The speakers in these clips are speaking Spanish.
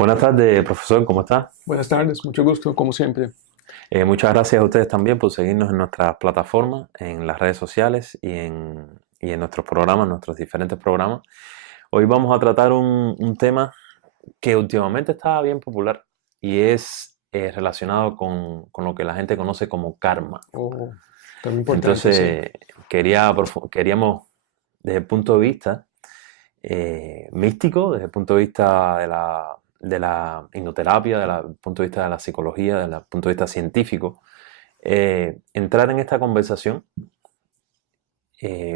Buenas tardes, profesor, ¿cómo está? Buenas tardes, mucho gusto, como siempre. Muchas gracias a ustedes también por seguirnos en nuestras plataformas, en las redes sociales y en nuestros programas, nuestros diferentes programas. Hoy vamos a tratar un tema que últimamente está bien popular y es relacionado con lo que la gente conoce como karma. Oh, tan importante, sí. Entonces, queríamos, desde el punto de vista místico, desde el punto de vista de la hipnoterapia, desde el punto de vista de la psicología, desde el punto de vista científico, entrar en esta conversación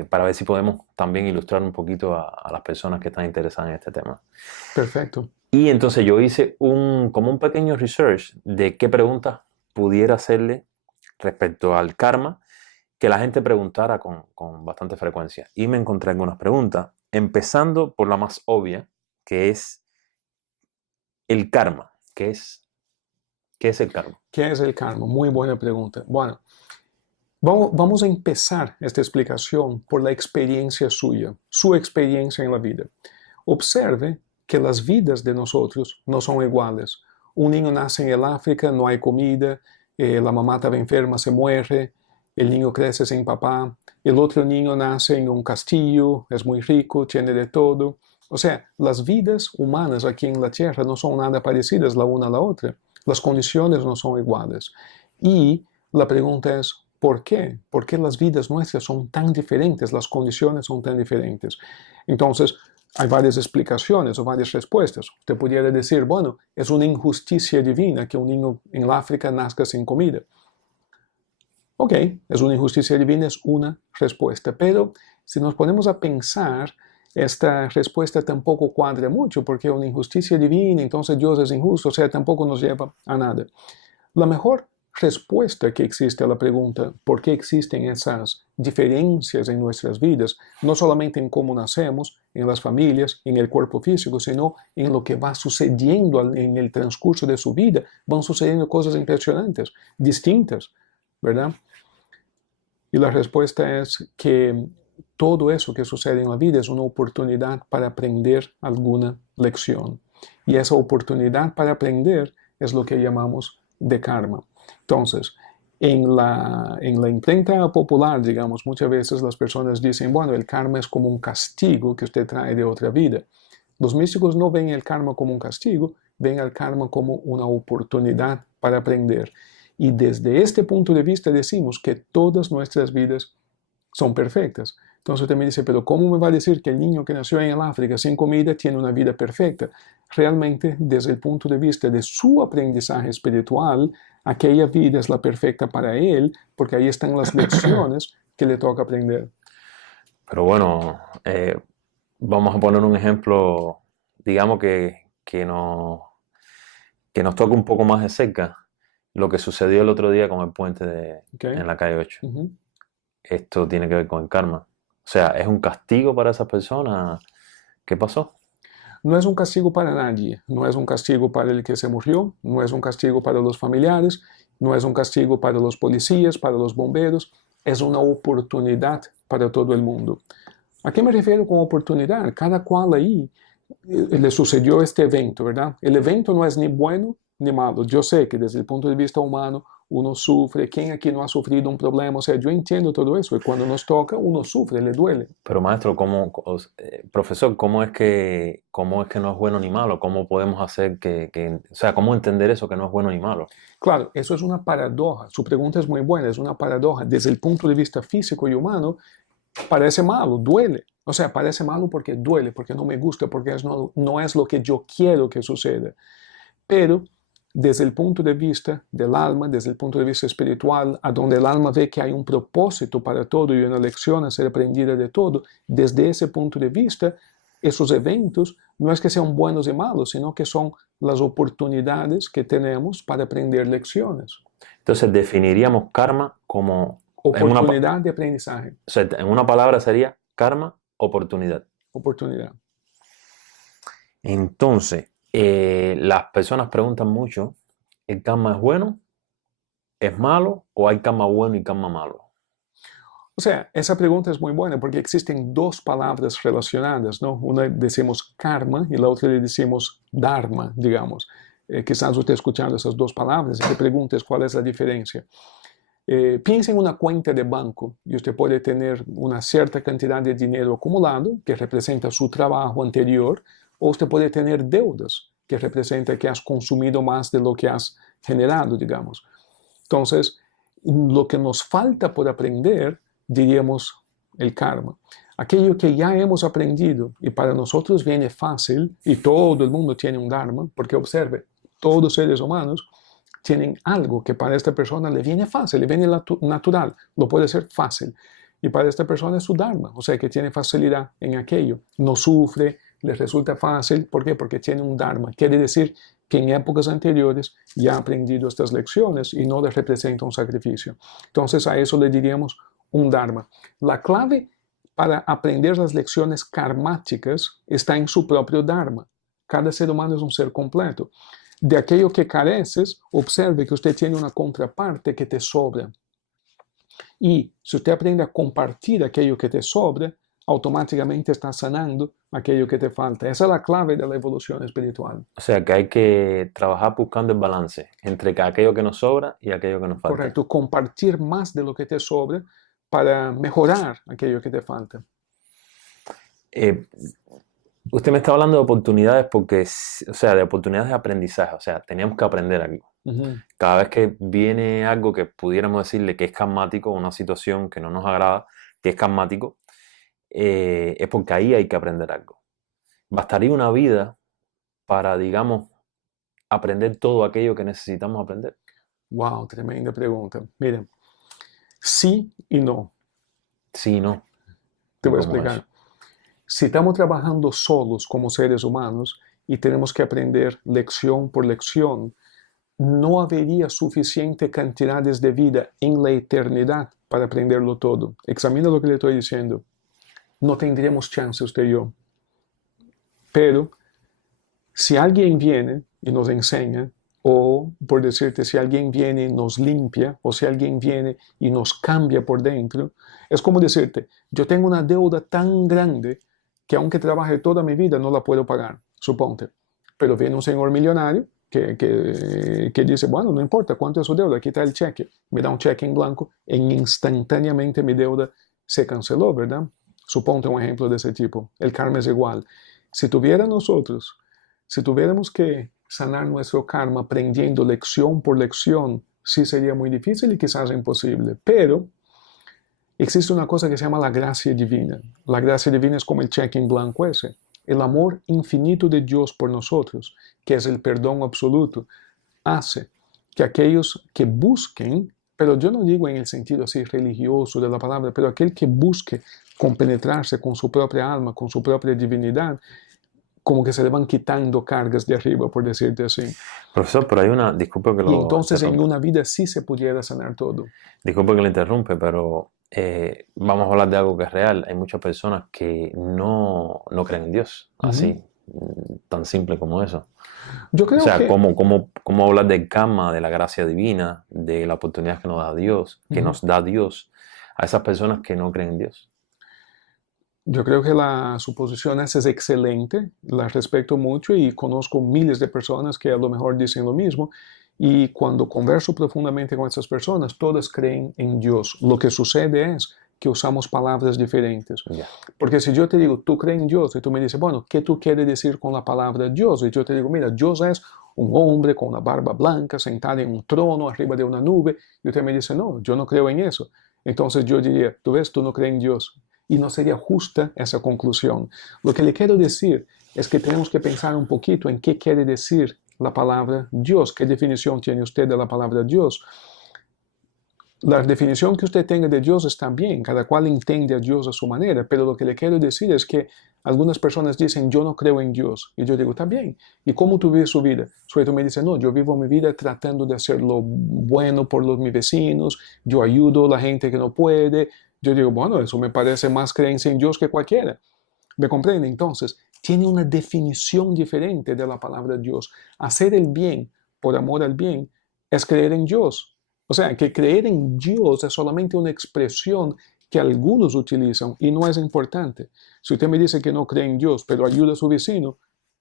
para ver si podemos también ilustrar un poquito a las personas que están interesadas en este tema. Perfecto. Y entonces yo hice como un pequeño research de qué preguntas pudiera hacerle respecto al karma que la gente preguntara con bastante frecuencia. Y me encontré algunas preguntas, empezando por la más obvia, que es el karma. ¿Qué es el karma? ¿Qué es el karma? Muy buena pregunta. Bueno, vamos a empezar esta explicación por la experiencia suya, su experiencia en la vida. Observe que las vidas de nosotros no son iguales. Un niño nace en el África, no hay comida, la mamá estaba enferma, se muere, el niño crece sin papá, el otro niño nace en un castillo, es muy rico, tiene de todo. O sea, las vidas humanas aquí en la Tierra no son nada parecidas la una a la otra. Las condiciones no son iguales. Y la pregunta es, ¿por qué? ¿Por qué las vidas nuestras son tan diferentes? Las condiciones son tan diferentes. Entonces, hay varias explicaciones o varias respuestas. Usted pudiera decir, bueno, es una injusticia divina que un niño en el África nazca sin comida. Ok, es una injusticia divina, es una respuesta, pero si nos ponemos a pensar, esta respuesta tampoco cuadra mucho, porque una injusticia divina, entonces Dios es injusto, o sea, tampoco nos lleva a nada. La mejor respuesta que existe a la pregunta por qué existen esas diferencias en nuestras vidas, no solamente en cómo nacemos, en las familias, en el cuerpo físico, sino en lo que va sucediendo en el transcurso de su vida, van sucediendo cosas impresionantes, distintas, ¿verdad? Y la respuesta es que todo eso que sucede en la vida es una oportunidad para aprender alguna lección. Y esa oportunidad para aprender es lo que llamamos de karma. Entonces, en la imprenta popular, digamos, muchas veces las personas dicen, bueno, el karma es como un castigo que usted trae de otra vida. Los místicos no ven el karma como un castigo, ven el karma como una oportunidad para aprender. Y desde este punto de vista decimos que todas nuestras vidas son perfectas. Entonces usted me dice, pero ¿cómo me va a decir que el niño que nació en el África sin comida tiene una vida perfecta? Realmente, desde el punto de vista de su aprendizaje espiritual, aquella vida es la perfecta para él, porque ahí están las lecciones que le toca aprender. Pero bueno, vamos a poner un ejemplo, digamos que nos toca un poco más de cerca lo que sucedió el otro día con el puente ¿Ok? en la calle 8. Ujú. Esto tiene que ver con el karma. O sea, ¿es un castigo para esas personas? ¿Qué pasó? No es un castigo para nadie, no es un castigo para el que se murió, no es un castigo para los familiares, no es un castigo para los policías, para los bomberos, es una oportunidad para todo el mundo. ¿A qué me refiero con oportunidad? Cada cual ahí le sucedió este evento, ¿verdad? El evento no es ni bueno ni malo. Yo sé que desde el punto de vista humano uno sufre. ¿Quién aquí no ha sufrido un problema? O sea, yo entiendo todo eso y cuando nos toca uno sufre, le duele. Pero maestro, profesor, ¿cómo es que no es bueno ni malo? ¿Cómo podemos hacer o sea, cómo entender eso que no es bueno ni malo? Claro, eso es una paradoja. Su pregunta es muy buena, es una paradoja. Desde el punto de vista físico y humano, parece malo, duele. O sea, parece malo porque duele, porque no me gusta, porque no es lo que yo quiero que suceda. Pero desde el punto de vista del alma, desde el punto de vista espiritual, a donde el alma ve que hay un propósito para todo y una lección a ser aprendida de todo, desde ese punto de vista, esos eventos no es que sean buenos y malos, sino que son las oportunidades que tenemos para aprender lecciones. Entonces, definiríamos karma como, Oportunidad de aprendizaje, o sea, en una palabra sería karma, oportunidad. oportunidad. Entonces, las personas preguntan mucho, ¿el karma es bueno, es malo o hay karma bueno y karma malo? O sea, esa pregunta es muy buena porque existen dos palabras relacionadas, ¿no? Una decimos karma y la otra le decimos dharma, digamos. Quizás usted escuchando esas dos palabras y te preguntes cuál es la diferencia. Piensa en una cuenta de banco y usted puede tener una cierta cantidad de dinero acumulado que representa su trabajo anterior, o usted puede tener deudas que representa que has consumido más de lo que has generado, digamos. Entonces, lo que nos falta por aprender, diríamos, el karma. Aquello que ya hemos aprendido y para nosotros viene fácil, y todo el mundo tiene un dharma, porque observe, todos los seres humanos tienen algo que para esta persona le viene fácil, le viene natural, lo puede ser fácil. Y para esta persona es su dharma, o sea que tiene facilidad en aquello, no sufre, le resulta fácil. ¿Por qué? Porque tiene un dharma. Quiere decir que en épocas anteriores ya ha aprendido estas lecciones y no le representa un sacrificio. Entonces a eso le diríamos un dharma. La clave para aprender las lecciones karmáticas está en su propio dharma. Cada ser humano es un ser completo. De aquello que careces, observe que usted tiene una contraparte que te sobra. Y si usted aprende a compartir aquello que te sobra, automáticamente está sanando aquello que te falta. Esa es la clave de la evolución espiritual. O sea que hay que trabajar buscando el balance entre aquello que nos sobra y aquello que nos falta. Correcto, compartir más de lo que te sobra para mejorar aquello que te falta. Eh, Usted me está hablando de oportunidades porque, o sea, de oportunidades de aprendizaje, o sea, teníamos que aprender algo. Ujú. Cada vez que viene algo que pudiéramos decirle que es karmático, una situación que no nos agrada, que es karmático, es porque ahí hay que aprender algo. Bastaría una vida para, digamos, aprender todo aquello que necesitamos aprender. Wow, tremenda pregunta. Mira, sí y no. Sí, no, Te voy a como eso. explicar. Si estamos trabajando solos como seres humanos y tenemos que aprender lección por lección, no habría suficiente cantidades de vida en la eternidad para aprenderlo todo. Examina lo que le estoy diciendo. No tendríamos chance usted y yo. Pero si alguien viene y nos enseña, o por decirte, si alguien viene y nos limpia, o si alguien viene y nos cambia por dentro, es como decirte, yo tengo una deuda tan grande que aunque trabaje toda mi vida no la puedo pagar, suponte. Pero viene un señor millonario que dice, bueno, no importa cuánto es su deuda, aquí está el cheque, me da un cheque en blanco e instantáneamente mi deuda se canceló, ¿verdad? Suponte un ejemplo de ese tipo. El karma es igual. Si tuviera nosotros Si tuviéramos que sanar nuestro karma aprendiendo lección por lección, sí sería muy difícil y quizás imposible. Pero existe una cosa que se llama la gracia divina. La gracia divina es como el cheque en blanco ese. El amor infinito de Dios por nosotros, que es el perdón absoluto, hace que aquellos que busquen, pero yo no digo en el sentido así religioso de la palabra, pero aquel que busque compenetrarse con su propia alma, con su propia divinidad, como que se le van quitando cargas de arriba, por decirte así. Profesor, pero hay una, disculpe que Y lo entonces en interrumpa, una vida sí se pudiera sanar todo. disculpe que lo interrumpe, pero vamos a hablar de algo que es real. Hay muchas personas que no creen en Dios, Ujú. así, tan simple como eso. Yo O creo sea, que ¿cómo hablar del karma, de la gracia divina, de la oportunidad que nos da Dios, ujú. a esas personas que no creen en Dios? Yo creo que la suposición esa es excelente, la respeto mucho y conozco miles de personas que a lo mejor dicen lo mismo. Y cuando converso profundamente con esas personas, todas creen en Dios. Lo que sucede es que usamos palabras diferentes. Ya. Porque si yo te digo, tú crees en Dios, y tú me dices, bueno, ¿qué tú quieres decir con la palabra Dios? Y yo te digo, mira, Dios es un hombre con una barba blanca, sentado en un trono, arriba de una nube. Y usted me dice, no, yo no creo en eso. Entonces yo diría, tú ves, tú no crees en Dios. Y no sería justa esa conclusión. Lo que le quiero decir es que tenemos que pensar un poquito en qué quiere decir la palabra Dios, qué definición tiene usted de la palabra Dios. La definición que usted tenga de Dios está bien, cada cual entiende a Dios a su manera, pero lo que le quiero decir es que algunas personas dicen, yo no creo en Dios, y yo digo, está bien, ¿y cómo tú vives su vida? Suelto me dice, no, yo vivo mi vida tratando de hacer lo bueno por mis vecinos, yo ayudo a la gente que no puede, yo digo, bueno, eso me parece más creencia en Dios que cualquiera. ¿Me comprende? Entonces, tiene una definición diferente de la palabra Dios. Hacer el bien por amor al bien es creer en Dios. O sea, que creer en Dios es solamente una expresión que algunos utilizan y no es importante. Si usted me dice que no cree en Dios, pero ayuda a su vecino,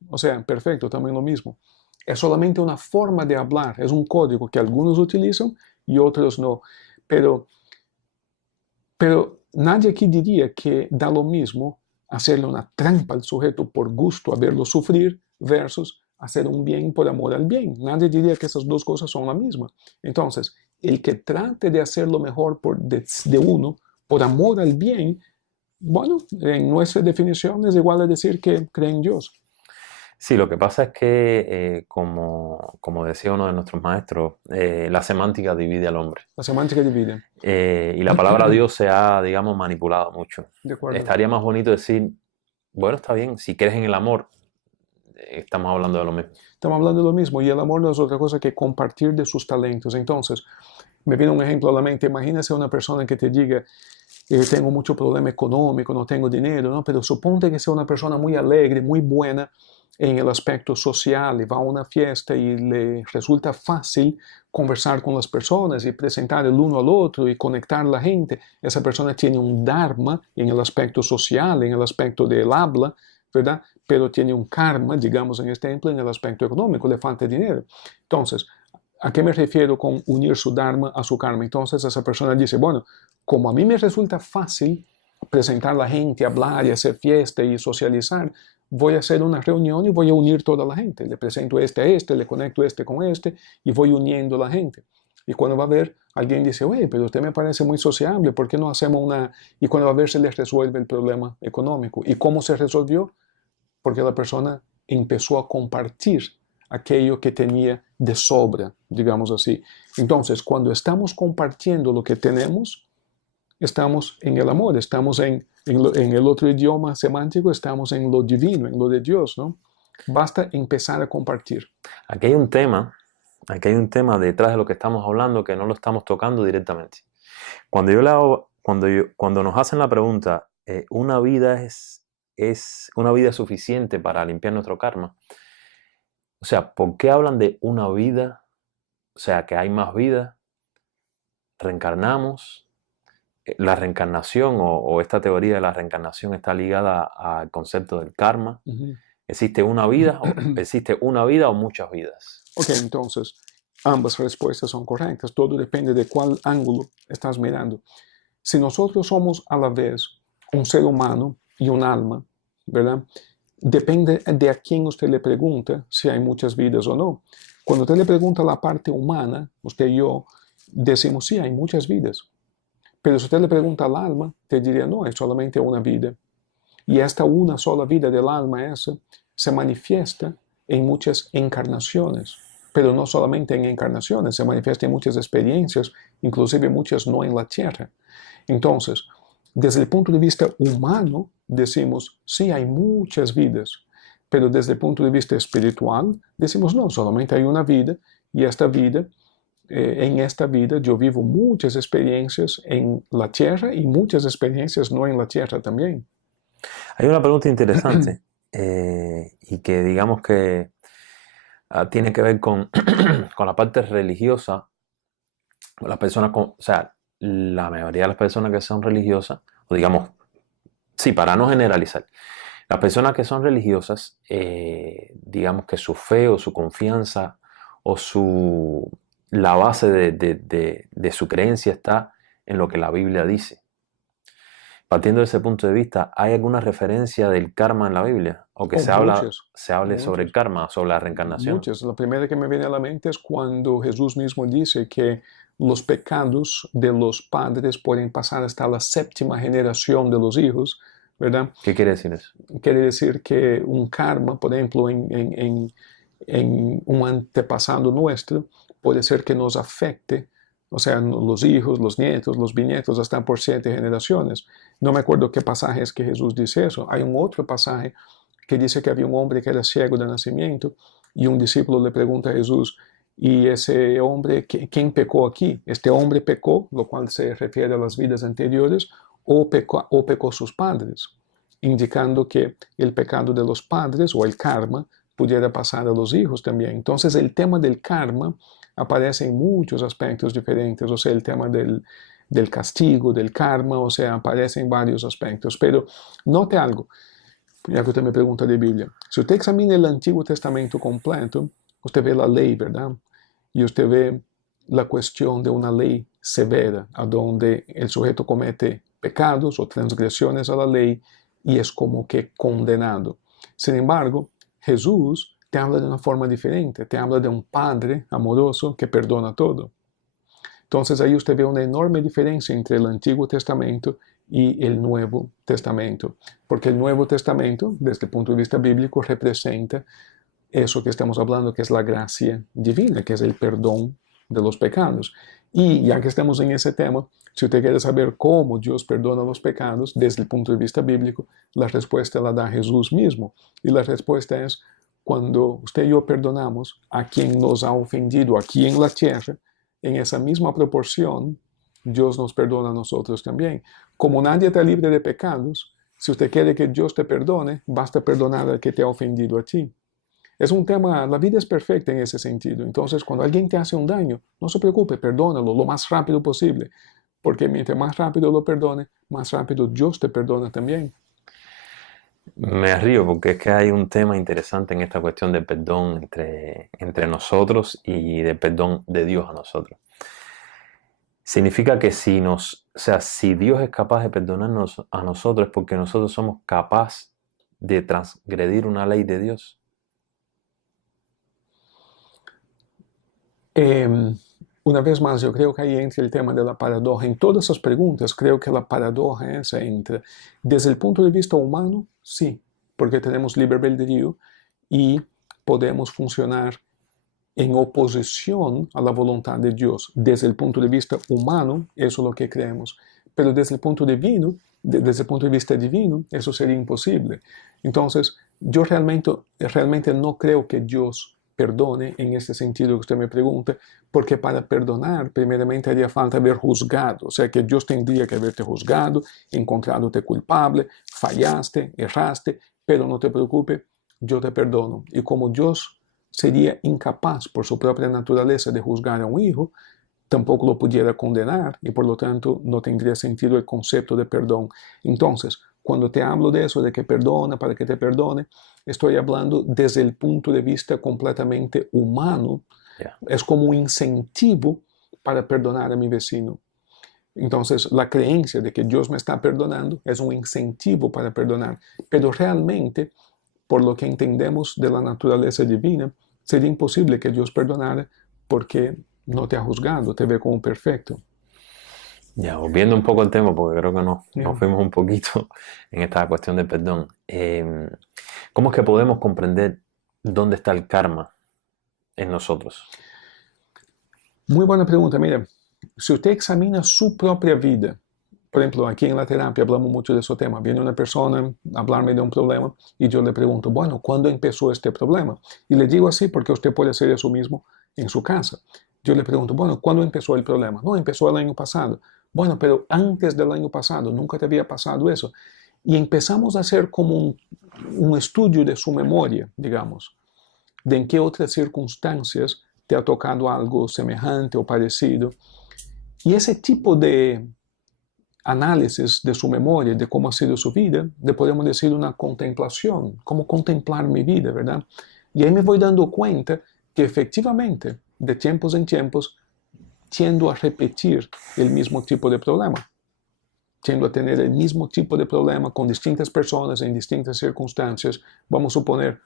o sea, perfecto, también lo mismo. Es solamente una forma de hablar, es un código que algunos utilizan y otros no. Pero, pero nadie aquí diría que da lo mismo hacerle una trampa al sujeto por gusto a verlo sufrir versus hacer un bien por amor al bien. Nadie diría que esas dos cosas son la misma. Entonces, el que trate de hacer lo mejor de uno por amor al bien, bueno, en nuestra definición es igual a decir que cree en Dios. Sí, lo que pasa es que, como decía uno de nuestros maestros, la semántica divide al hombre. La semántica divide. Y la palabra Dios se ha, digamos, manipulado mucho. De acuerdo. Estaría más bonito decir, bueno, está bien, si crees en el amor, estamos hablando de lo mismo. Estamos hablando de lo mismo y el amor no es otra cosa que compartir de sus talentos. Entonces, me viene un ejemplo a la mente. Imagínese una persona que te diga, tengo mucho problema económico, no tengo dinero, ¿no? Pero suponte que sea una persona muy alegre, muy buena en el aspecto social y va a una fiesta y le resulta fácil conversar con las personas y presentar el uno al otro y conectar a la gente. Esa persona tiene un dharma en el aspecto social, en el aspecto del habla, ¿verdad? Pero tiene un karma, digamos en este ejemplo, en el aspecto económico, le falta dinero. Entonces, ¿a qué me refiero con unir su dharma a su karma? Entonces esa persona dice, bueno, como a mí me resulta fácil presentar a la gente, hablar y hacer fiesta y socializar, voy a hacer una reunión y voy a unir toda la gente. Le presento este a este, le conecto este con este y voy uniendo a la gente. Y cuando va a ver, alguien dice, oye, pero usted me parece muy sociable, ¿por qué no hacemos una...? Y cuando va a ver, se les resuelve el problema económico. ¿Y cómo se resolvió? Porque la persona empezó a compartir aquello que tenía de sobra, digamos así. Entonces, cuando estamos compartiendo lo que tenemos, estamos en el amor, estamos en el otro idioma semántico, estamos en lo divino, en lo de Dios, ¿no? Basta empezar a compartir. Aquí hay un tema detrás de lo que estamos hablando que no lo estamos tocando directamente. Cuando nos hacen la pregunta, ¿una vida es una vida suficiente para limpiar nuestro karma? O sea, ¿por qué hablan de una vida? O sea, que hay más vida, reencarnamos. La reencarnación o esta teoría de la reencarnación está ligada al concepto del karma. Ujú. ¿Existe una vida o muchas vidas? Ok, entonces, ambas respuestas son correctas. Todo depende de cuál ángulo estás mirando. Si nosotros somos a la vez un ser humano y un alma, ¿verdad? Depende de a quién usted le pregunta si hay muchas vidas o no. Cuando usted le pregunta a la parte humana, usted y yo decimos sí, hay muchas vidas. Pero si usted le pregunta al alma, te diría no, es solamente una vida. Y esta una sola vida del alma esa se manifiesta en muchas encarnaciones, pero no solamente en encarnaciones, se manifiesta en muchas experiencias, inclusive muchas no en la tierra. Entonces, desde el punto de vista humano, decimos, sí, hay muchas vidas, pero desde el punto de vista espiritual, decimos, no, solamente hay una vida y esta vida, en esta vida yo vivo muchas experiencias en la tierra y muchas experiencias no en la tierra también. Hay una pregunta interesante y que digamos que tiene que ver con, con la parte religiosa. Las personas, o sea, la mayoría de las personas que son religiosas, o digamos, sí, para no generalizar, las personas que son religiosas, digamos que su fe o su confianza o la base de su creencia está en lo que la Biblia dice. Partiendo de ese punto de vista, ¿hay alguna referencia del karma en la Biblia? ¿O que O muchas, se hable sobre el muchas. karma, sobre la reencarnación? Muchas. La primera que me viene a la mente es cuando Jesús mismo dice que los pecados de los padres pueden pasar hasta la séptima generación de los hijos, ¿verdad? ¿Qué quiere decir eso? Quiere decir que un karma, por ejemplo, en un antepasado nuestro, puede ser que nos afecte, o sea, los hijos, los nietos, los bisnietos, hasta por 7 generaciones. No me acuerdo qué pasaje es que Jesús dice eso. Hay un otro pasaje que dice que había un hombre que era ciego de nacimiento y un discípulo le pregunta a Jesús, ¿y ese hombre, quién pecó aquí? ¿Este hombre pecó, lo cual se refiere a las vidas anteriores, o pecó sus padres? Indicando que el pecado de los padres o el karma pudiera pasar a los hijos también. Entonces el tema del karma aparece en muchos aspectos diferentes, o sea, el tema del castigo, del karma, o sea, aparece en varios aspectos. Pero note algo, ya que usted me pregunta de Biblia. Si usted examina el Antiguo Testamento completo, usted ve la ley, ¿verdad? Y usted ve la cuestión de una ley severa, a donde el sujeto comete pecados o transgresiones a la ley y es como que condenado. Sin embargo, Jesús te habla de una forma diferente, te habla de un Padre amoroso que perdona todo. Entonces ahí usted ve una enorme diferencia entre el Antiguo Testamento y el Nuevo Testamento, porque el Nuevo Testamento, desde el punto de vista bíblico, representa eso que estamos hablando, que es la gracia divina, que es el perdón de los pecados. Y ya que estamos en ese tema, si usted quiere saber cómo Dios perdona los pecados desde el punto de vista bíblico, la respuesta la da Jesús mismo. Y la respuesta es cuando usted y yo perdonamos a quien nos ha ofendido aquí en la tierra, en esa misma proporción, Dios nos perdona a nosotros también. Como nadie está libre de pecados, si usted quiere que Dios te perdone, basta perdonar al que te ha ofendido a ti. Es un tema, la vida es perfecta en ese sentido. Entonces, cuando alguien te hace un daño, no se preocupe, perdónalo lo más rápido posible. Porque mientras más rápido lo perdone, más rápido Dios te perdona también. Me río porque es que hay un tema interesante en esta cuestión de perdón entre nosotros y de perdón de Dios a nosotros. Significa que si Dios es capaz de perdonarnos a nosotros es porque nosotros somos capaces de transgredir una ley de Dios. Una vez más, yo creo que ahí entra el tema de la paradoja. En todas esas preguntas, creo que la paradoja esa entra. Desde el punto de vista humano, sí, porque tenemos libre albedrío y podemos funcionar en oposición a la voluntad de Dios. Desde el punto de vista humano, eso es lo que creemos. Pero desde el punto desde el punto de vista divino, eso sería imposible. Entonces, yo realmente no creo que Dios perdone en este sentido que usted me pregunta, porque para perdonar, primeramente haría falta haber juzgado, o sea que Dios tendría que haberte juzgado, encontrándote culpable, fallaste, erraste, pero no te preocupes, yo te perdono. Y como Dios sería incapaz por su propia naturaleza de juzgar a un hijo, tampoco lo pudiera condenar y por lo tanto no tendría sentido el concepto de perdón. Entonces, cuando te hablo de eso, de que perdona para que te perdone, estoy hablando desde el punto de vista completamente humano. Yeah. Es como un incentivo para perdonar a mi vecino. Entonces, la creencia de que Dios me está perdonando es un incentivo para perdonar, pero realmente, por lo que entendemos de la naturaleza divina, sería imposible que Dios perdonara porque no te ha juzgado, te ve como perfecto. Ya, volviendo un poco al tema, porque creo que nos Yeah. fuimos un poquito en esta cuestión del perdón. ¿Cómo es que podemos comprender dónde está el karma en nosotros? Muy buena pregunta. Mira, si usted examina su propia vida, por ejemplo, aquí en la terapia hablamos mucho de ese tema. Viene una persona a hablarme de un problema y yo le pregunto, bueno, ¿cuándo empezó este problema? Y le digo así porque usted puede hacer eso mismo en su casa. Yo le pregunto, bueno, ¿cuándo empezó el problema? No, empezó el año pasado. Bueno, pero antes del año pasado, nunca te había pasado eso. Y empezamos a hacer como un estudio de su memoria, digamos, de en qué otras circunstancias te ha tocado algo semejante o parecido. Y ese tipo de análisis de su memoria, de cómo ha sido su vida, le podemos decir una contemplación, cómo contemplar mi vida, ¿verdad? Y ahí me voy dando cuenta que efectivamente, de tiempos en tiempos, tiendo a repetir el mismo tipo de problema. Tiendo a tener el mismo tipo de problema con distintas personas en distintas circunstancias. Vamos a suponer,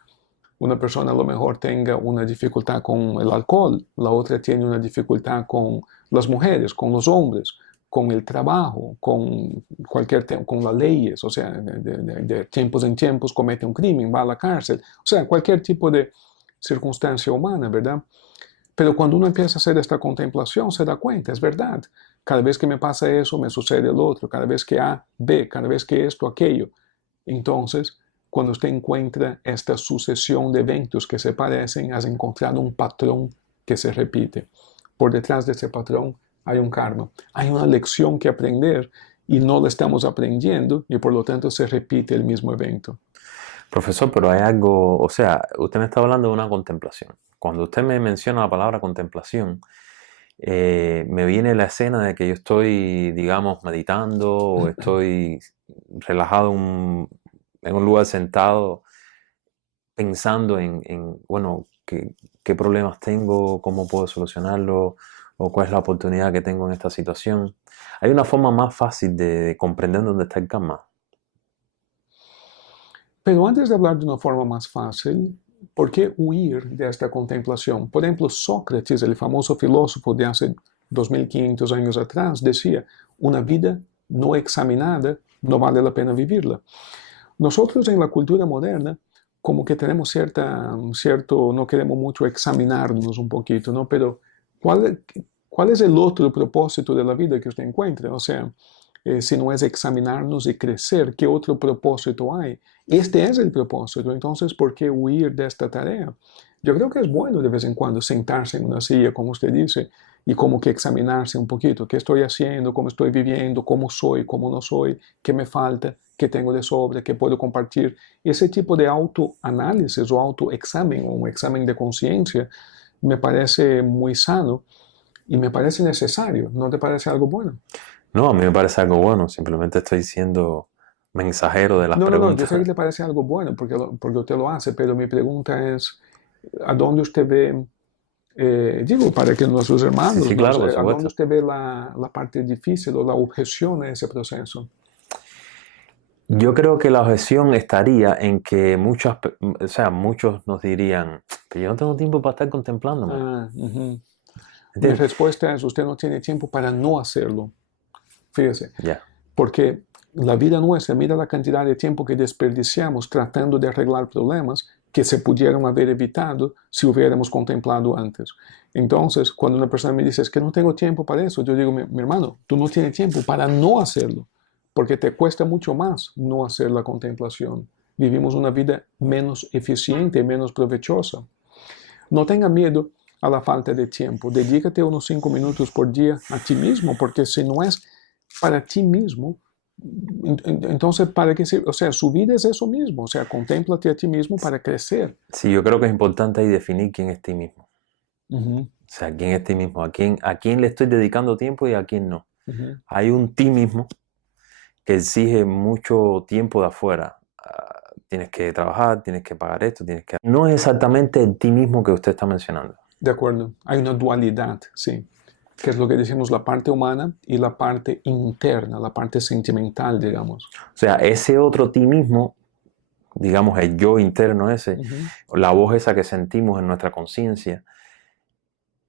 una persona a lo mejor tenga una dificultad con el alcohol, la otra tiene una dificultad con las mujeres, con los hombres, con el trabajo, con cualquier tema, con las leyes, o sea, de tiempos en tiempos comete un crimen, va a la cárcel, o sea, cualquier tipo de circunstancia humana, ¿verdad? Pero cuando uno empieza a hacer esta contemplación, se da cuenta, es verdad, cada vez que me pasa eso, me sucede el otro, cada vez que A, B, cada vez que esto, aquello. Entonces, cuando usted encuentra esta sucesión de eventos que se parecen, has encontrado un patrón que se repite. Por detrás de ese patrón hay un karma, hay una lección que aprender y no la estamos aprendiendo y por lo tanto se repite el mismo evento. Profesor, pero hay algo, o sea, usted me está hablando de una contemplación. Cuando usted me menciona la palabra contemplación, me viene la escena de que yo estoy, digamos, meditando o estoy relajado en un lugar sentado pensando bueno, qué problemas tengo, cómo puedo solucionarlo o cuál es la oportunidad que tengo en esta situación. Hay una forma más fácil de comprender dónde está el karma. Pero antes de hablar de una forma más fácil, ¿por qué huir de esta contemplación? Por ejemplo, Sócrates, el famoso filósofo de hace 2500 años atrás, decía, una vida no examinada no vale la pena vivirla. Nosotros en la cultura moderna, como que tenemos cierto, no queremos mucho examinarnos un poquito, ¿no? Pero, ¿cuál, ¿cuál es el otro propósito de la vida que usted encuentra? O sea, si no es examinarnos y crecer, ¿qué otro propósito hay? Este es el propósito, entonces, ¿por qué huir de esta tarea? Yo creo que es bueno de vez en cuando sentarse en una silla, como usted dice, y como que examinarse un poquito, qué estoy haciendo, cómo estoy viviendo, cómo soy, cómo no soy, qué me falta, qué tengo de sobra, qué puedo compartir. Ese tipo de autoanálisis o autoexamen o un examen de conciencia me parece muy sano y me parece necesario. ¿No te parece algo bueno? No, a mí me parece algo bueno, simplemente estoy siendo mensajero de las No, yo preguntas. sé que te parece algo bueno porque usted lo hace, pero mi pregunta es, ¿a dónde usted ve, digo, para que nuestros Sí, hermanos, sí, claro, por ¿a dónde supuesto. usted ve la parte difícil o la objeción a ese proceso? Yo creo que la objeción estaría en que o sea, muchos nos dirían, pero yo no tengo tiempo para estar contemplándome. Ujú. Mi ¿Entiendes? respuesta es, usted no tiene tiempo para no hacerlo. Fíjese, Ya. porque la vida nuestra, mira la cantidad de tiempo que desperdiciamos tratando de arreglar problemas que se pudieron haber evitado si hubiéramos contemplado antes. Entonces, cuando una persona me dice, es que no tengo tiempo para eso, yo digo, mi hermano, tú no tienes tiempo para no hacerlo, porque te cuesta mucho más no hacer la contemplación. Vivimos una vida menos eficiente y menos provechosa. No tenga miedo a la falta de tiempo. Dedícate unos 5 minutos por día a ti mismo, porque si no es para ti mismo, entonces, ¿para qué sirve? O sea, su vida es eso mismo. O sea, contémplate a ti mismo para crecer. Sí, yo creo que es importante ahí definir quién es ti mismo. Ujú, O sea, quién es ti mismo, a quién le estoy dedicando tiempo y a quién no. ujú. Hay un ti mismo que exige mucho tiempo de afuera. Tienes que trabajar, tienes que pagar esto, tienes que... No es exactamente el ti mismo que usted está mencionando. De acuerdo. Hay una dualidad, sí. Que es lo que decimos la parte humana y la parte interna, la parte sentimental, digamos. O sea, ese otro ti mismo, digamos, el yo interno ese, Ujú. la voz esa que sentimos en nuestra conciencia,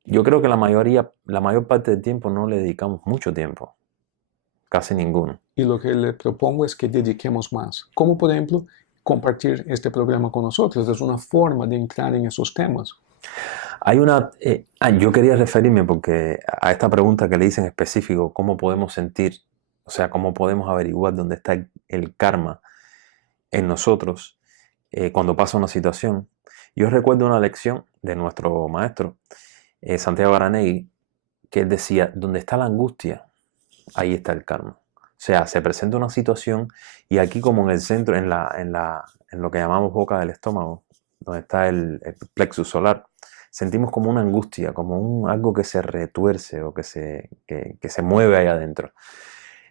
yo creo que la mayor parte del tiempo no le dedicamos mucho tiempo, casi ninguno. Y lo que le propongo es que dediquemos más. Como por ejemplo, compartir este programa con nosotros. Es una forma de entrar en esos temas. Yo quería referirme porque a esta pregunta que le hice en específico, ¿cómo podemos sentir, o sea, cómo podemos averiguar dónde está el karma en nosotros cuando pasa una situación? Yo recuerdo una lección de nuestro maestro, Santiago Aranegui, que él decía, donde está la angustia, ahí está el karma. O sea, se presenta una situación y aquí como en el centro, en lo que llamamos boca del estómago, donde está el plexus solar, sentimos como una angustia, como algo que se retuerce o que se mueve ahí adentro.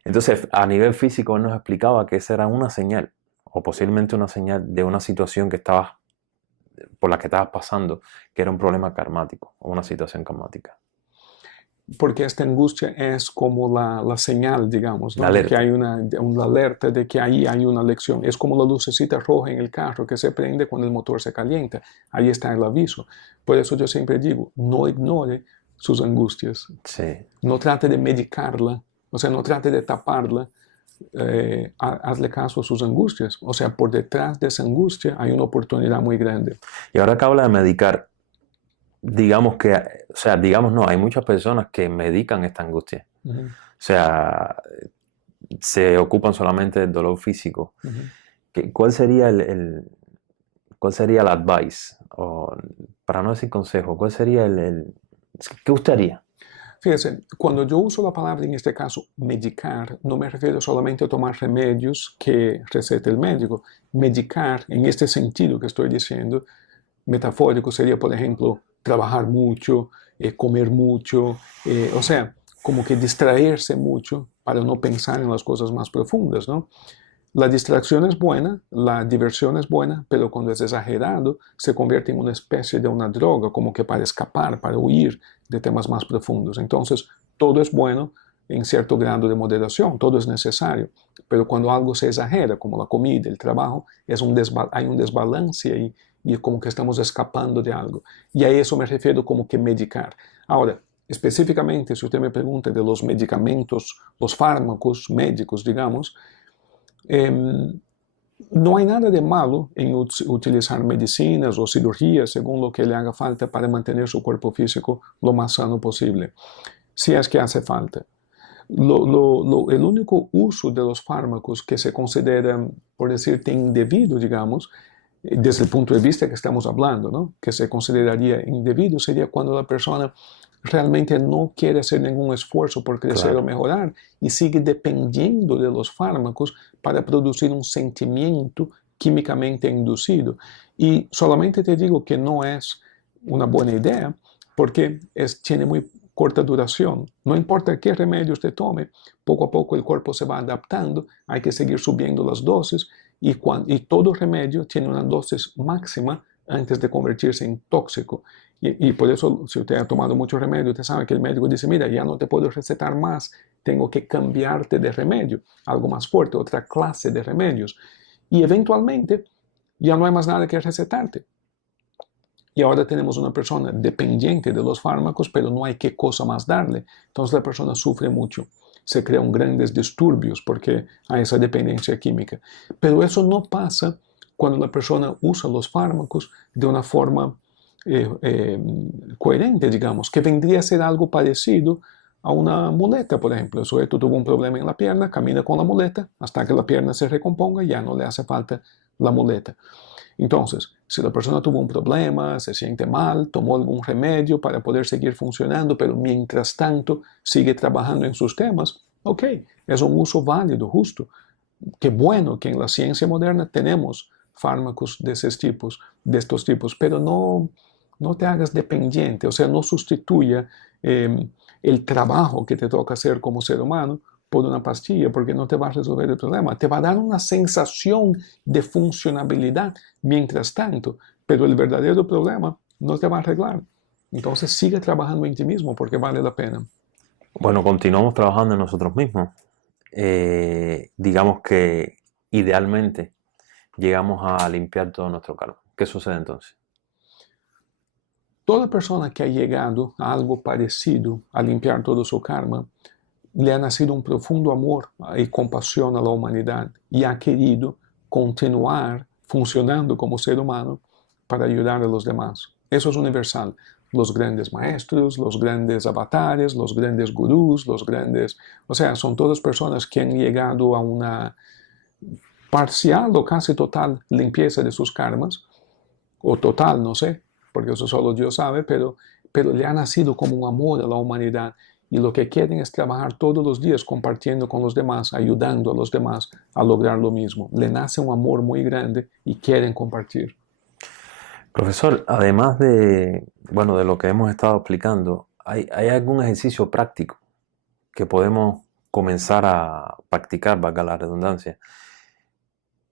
Entonces, a nivel físico, él nos explicaba que esa era una señal, o posiblemente una señal de una situación por la que estabas pasando, que era un problema karmático o una situación karmática. Porque esta angustia es como la señal, digamos, La ¿no? De que hay alerta. una alerta de que ahí hay una lección. Es como la lucecita roja en el carro que se prende cuando el motor se calienta. Ahí está el aviso. Por eso yo siempre digo, no ignore sus angustias. Sí. No trate de medicarla, o sea, no trate de taparla. Hazle caso a sus angustias. O sea, por detrás de esa angustia hay una oportunidad muy grande. Y ahora que habla de medicar, digamos que, o sea, digamos no, hay muchas personas que medican esta angustia. Ujú, O sea, se ocupan solamente del dolor físico. ujú. ¿Cuál sería cuál sería el advice? O, para no decir consejo, ¿cuál sería ¿qué usted haría? Fíjese, cuando yo uso la palabra, en este caso, medicar, no me refiero solamente a tomar remedios que recete el médico. Medicar, en este sentido que estoy diciendo, metafórico, sería, por ejemplo, trabajar mucho, comer mucho, o sea, como que distraerse mucho para no pensar en las cosas más profundas, ¿no? La distracción es buena, la diversión es buena, pero cuando es exagerado se convierte en una especie de una droga, como que para escapar, para huir de temas más profundos. Entonces, todo es bueno en cierto grado de moderación, todo es necesario, pero cuando algo se exagera, como la comida, el trabajo, hay un desbalance ahí y como que estamos escapando de algo. Y a eso me refiero como que medicar. Ahora, específicamente, si usted me pregunta de los medicamentos, los fármacos médicos, digamos, no hay nada de malo en utilizar medicinas o cirugías según lo que le haga falta para mantener su cuerpo físico lo más sano posible, si es que hace falta. El único uso de los fármacos que se considera, por decirte, indebido, digamos, desde el punto de vista que estamos hablando, ¿no? Que se consideraría indebido, sería cuando la persona realmente no quiere hacer ningún esfuerzo por crecer o Claro. mejorar y sigue dependiendo de los fármacos para producir un sentimiento químicamente inducido. Y solamente te digo que no es una buena idea porque tiene muy corta duración. No importa qué remedio usted tome, poco a poco el cuerpo se va adaptando, hay que seguir subiendo las dosis y todo remedio tiene una dosis máxima antes de convertirse en tóxico. Y por eso, si usted ha tomado mucho remedio, usted sabe que el médico dice, mira, ya no te puedo recetar más, tengo que cambiarte de remedio, algo más fuerte, otra clase de remedios. Y eventualmente ya no hay más nada que recetarte. Y ahora tenemos una persona dependiente de los fármacos, pero no hay qué cosa más darle. Entonces la persona sufre mucho. Se crean grandes disturbios porque hay esa dependencia química. Pero eso no pasa cuando la persona usa los fármacos de una forma coherente, digamos, que vendría a ser algo parecido a una muleta, por ejemplo. El sujeto tuvo un problema en la pierna, camina con la muleta hasta que la pierna se recomponga, ya no le hace falta la muleta. Entonces, si la persona tuvo un problema, se siente mal, tomó algún remedio para poder seguir funcionando, pero mientras tanto sigue trabajando en sus temas, ok, es un uso válido, justo. Qué bueno que en la ciencia moderna tenemos fármacos de estos tipos, pero no te hagas dependiente, o sea, no sustituya el trabajo que te toca hacer como ser humano por una pastilla, porque no te va a resolver el problema. Te va a dar una sensación de funcionabilidad mientras tanto, pero el verdadero problema no te va a arreglar. Entonces sigue trabajando en ti mismo porque vale la pena. Bueno, continuamos trabajando en nosotros mismos. Digamos que idealmente llegamos a limpiar todo nuestro karma. ¿Qué sucede entonces? Toda persona que ha llegado a algo parecido a limpiar todo su karma, le ha nacido un profundo amor y compasión a la humanidad y ha querido continuar funcionando como ser humano para ayudar a los demás. Eso es universal. Los grandes maestros, los grandes avatares, los grandes gurús, o sea, son todas personas que han llegado a una parcial o casi total limpieza de sus karmas, o total, no sé, porque eso solo Dios sabe, pero le ha nacido como un amor a la humanidad y lo que quieren es trabajar todos los días compartiendo con los demás, ayudando a los demás a lograr lo mismo. Le nace un amor muy grande y quieren compartir. Profesor, además bueno, de lo que hemos estado explicando, ¿hay algún ejercicio práctico que podemos comenzar a practicar, valga la redundancia,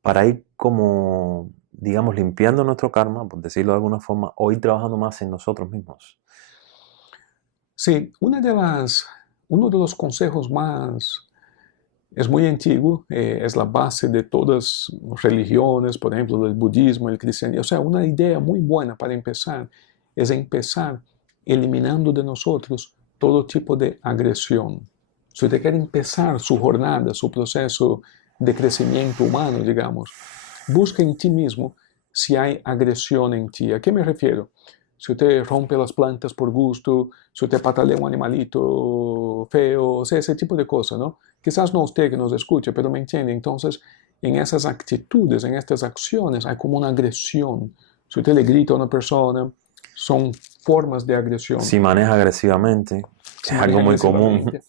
para ir como, digamos, limpiando nuestro karma, por decirlo de alguna forma, o ir trabajando más en nosotros mismos? Sí, uno de los consejos más, es muy antiguo, es la base de todas las religiones, por ejemplo, del budismo, el cristianismo. O sea, una idea muy buena para empezar es empezar eliminando de nosotros todo tipo de agresión. Si usted quiere empezar su jornada, su proceso de crecimiento humano, digamos, busca en ti mismo si hay agresión en ti. ¿A qué me refiero? Si usted rompe las plantas por gusto, si usted patalea un animalito feo, o sea, ese tipo de cosas, ¿no? Quizás no usted que nos escuche, pero me entiende. Entonces, en esas actitudes, en estas acciones, hay como una agresión. Si usted le grita a una persona, son formas de agresión. Si maneja agresivamente, Se es maneja algo muy común. agresivamente.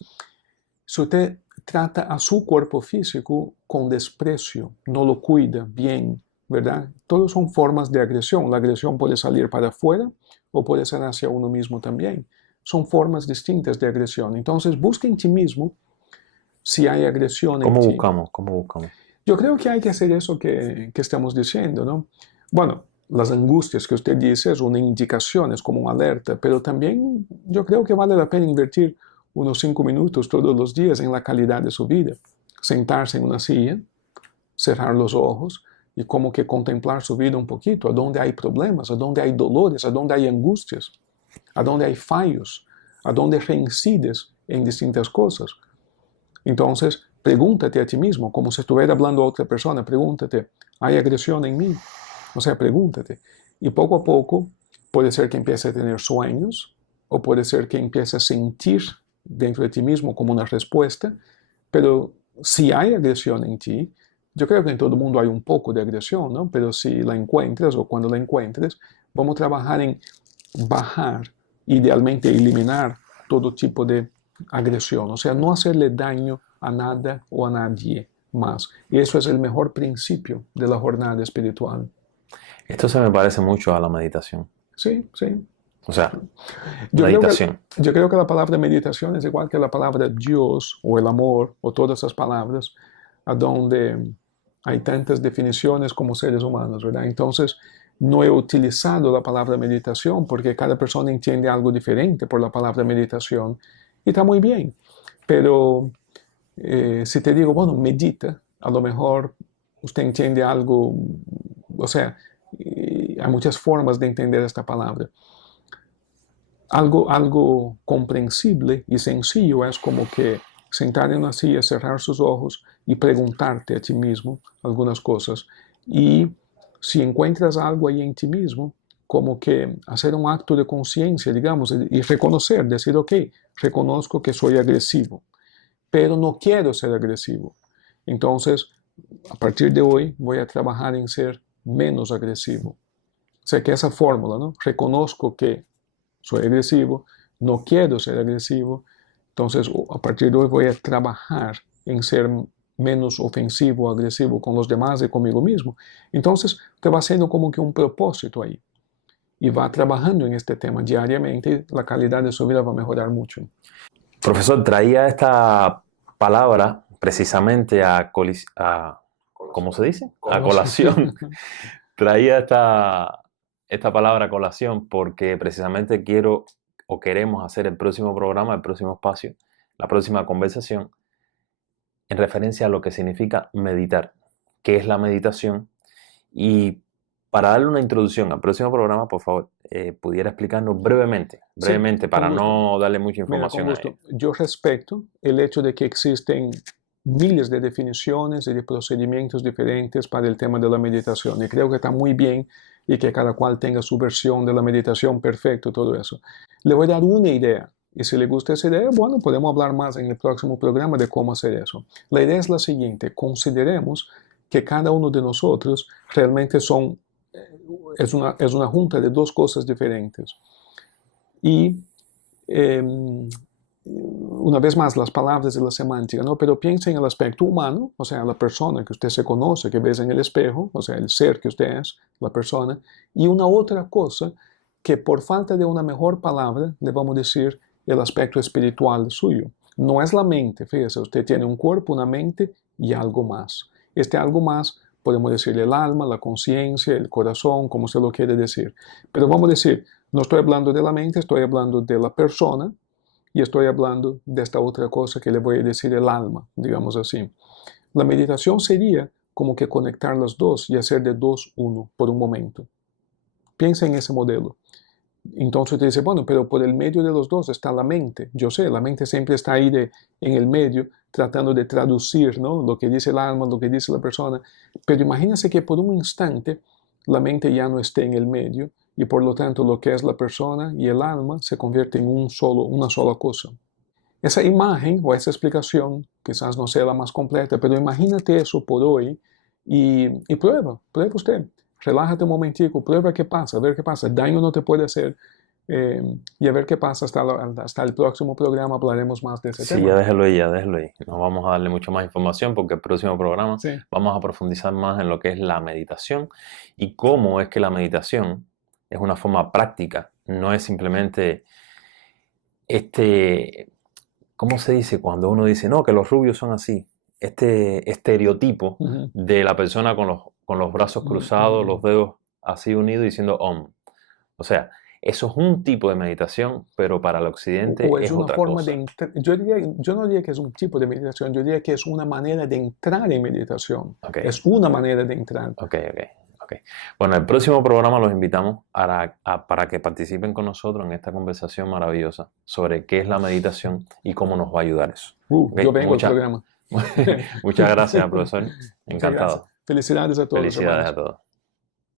Si usted trata a su cuerpo físico con desprecio, no lo cuida bien, ¿verdad? Todos son formas de agresión. La agresión puede salir para afuera o puede ser hacia uno mismo también. Son formas distintas de agresión. Entonces, busca en ti mismo si hay agresión en ¿Cómo ti. buscamos? ¿Cómo buscamos? Yo creo que hay que hacer eso que estamos diciendo, ¿no? Bueno, las angustias que usted dice es una indicación, es como una alerta, pero también yo creo que vale la pena invertir unos 5 minutos todos los días en la calidad de su vida. Sentarse en una silla, cerrar los ojos y como que contemplar su vida un poquito, a dónde hay problemas, a dónde hay dolores, a dónde hay angustias, a dónde hay fallos, a dónde reincides en distintas cosas. Entonces, pregúntate a ti mismo, como si estuviera hablando a otra persona, pregúntate, ¿hay agresión en mí? O sea, pregúntate. Y poco a poco puede ser que empieces a tener sueños o puede ser que empieces a sentir dentro de ti mismo como una respuesta, pero si hay agresión en ti, yo creo que en todo el mundo hay un poco de agresión, ¿no? Pero si la encuentras o cuando la encuentres, vamos a trabajar en bajar, idealmente eliminar todo tipo de agresión, o sea, no hacerle daño a nada o a nadie más. Y eso es el mejor principio de la jornada espiritual. Esto se me parece mucho a la meditación. Sí, sí. O sea, Yo creo que, meditación. yo creo que la palabra meditación es igual que la palabra Dios o el amor o todas esas palabras, a donde hay tantas definiciones como seres humanos, ¿verdad? Entonces, no he utilizado la palabra meditación porque cada persona entiende algo diferente por la palabra meditación y está muy bien. Pero si te digo, bueno, medita, a lo mejor usted entiende algo, o sea, hay muchas formas de entender esta palabra. Algo comprensible y sencillo es como que sentar en una silla, cerrar sus ojos y preguntarte a ti mismo algunas cosas. Y si encuentras algo ahí en ti mismo, como que hacer un acto de conciencia, digamos, y reconocer, decir, ok, reconozco que soy agresivo, pero no quiero ser agresivo. Entonces, a partir de hoy voy a trabajar en ser menos agresivo. O sea, que esa fórmula, ¿no? Reconozco que soy agresivo, no quiero ser agresivo, entonces a partir de hoy voy a trabajar en ser menos ofensivo, agresivo con los demás y conmigo mismo. Entonces te va haciendo como que un propósito ahí y va trabajando en este tema diariamente, la calidad de su vida va a mejorar mucho. Profesor, traía esta palabra precisamente ¿cómo se dice? A colación. Traía esta palabra a colación porque precisamente quiero o queremos hacer el próximo programa, el próximo espacio, la próxima conversación en referencia a lo que significa meditar, qué es la meditación. Y para darle una introducción al próximo programa, por favor, pudiera explicarnos brevemente, Sí, con para gusto. no darle mucha Mira, con información a él. gusto. Yo respeto el hecho de que existen miles de definiciones y de procedimientos diferentes para el tema de la meditación. Y creo que está muy bien y que cada cual tenga su versión de la meditación, perfecto, todo eso. Le voy a dar una idea. Y si le gusta esa idea, bueno, podemos hablar más en el próximo programa de cómo hacer eso. La idea es la siguiente. Consideremos que cada uno de nosotros realmente es una junta de dos cosas diferentes. Y eh, una vez más, las palabras de la semántica, ¿no? Pero piensa en el aspecto humano, o sea, la persona que usted se conoce, que ves en el espejo, o sea, el ser que usted es, la persona, y una otra cosa que por falta de una mejor palabra le vamos a decir el aspecto espiritual suyo. No es la mente, fíjese, usted tiene un cuerpo, una mente y algo más. Este algo más podemos decir el alma, la conciencia, el corazón, como se lo quiere decir. Pero vamos a decir, no estoy hablando de la mente, estoy hablando de la persona, y estoy hablando de esta otra cosa que le voy a decir el alma, digamos así. La meditación sería como que conectar las dos y hacer de dos uno por un momento. Piensa en ese modelo. Entonces te dice, bueno, pero por el medio de los dos está la mente. Yo sé, la mente siempre está ahí en el medio, tratando de traducir, ¿no? Lo que dice el alma, lo que dice la persona. Pero imagínese que por un instante la mente ya no esté en el medio y por lo tanto lo que es la persona y el alma se convierte en una sola cosa. Esa imagen o esa explicación quizás no sea la más completa, pero imagínate eso por hoy y prueba usted. Relájate un momentico, prueba qué pasa, a ver qué pasa. Daño no te puede hacer, Y a ver qué pasa hasta el próximo programa, hablaremos más de ese Sí, tema. ya déjelo ahí, ya déjelo ahí. No vamos a darle mucho más información porque el próximo programa Sí. vamos a profundizar más en lo que es la meditación y cómo es que la meditación es una forma práctica, no es simplemente este, ¿cómo se dice cuando uno dice, no, que los rubios son así? Este estereotipo Ujú, de la persona con los brazos ujú, ujú, cruzados, los ujú. dedos así unidos diciendo Om. O sea, eso es un tipo de meditación, pero para el O occidente es es una otra forma de cosa. entrar, yo no diría que es un tipo de meditación, yo diría que es una manera de entrar en meditación. Ok, Es una manera de entrar. ok, ok, ok. Bueno, el próximo programa los invitamos para que participen con nosotros en esta conversación maravillosa sobre qué es la meditación y cómo nos va a ayudar eso. Ok, Yo vengo al muchas, programa. muchas gracias, profesor. Muchas gracias. Encantado. Felicidades a todos, Felicidades hermanos. a todos.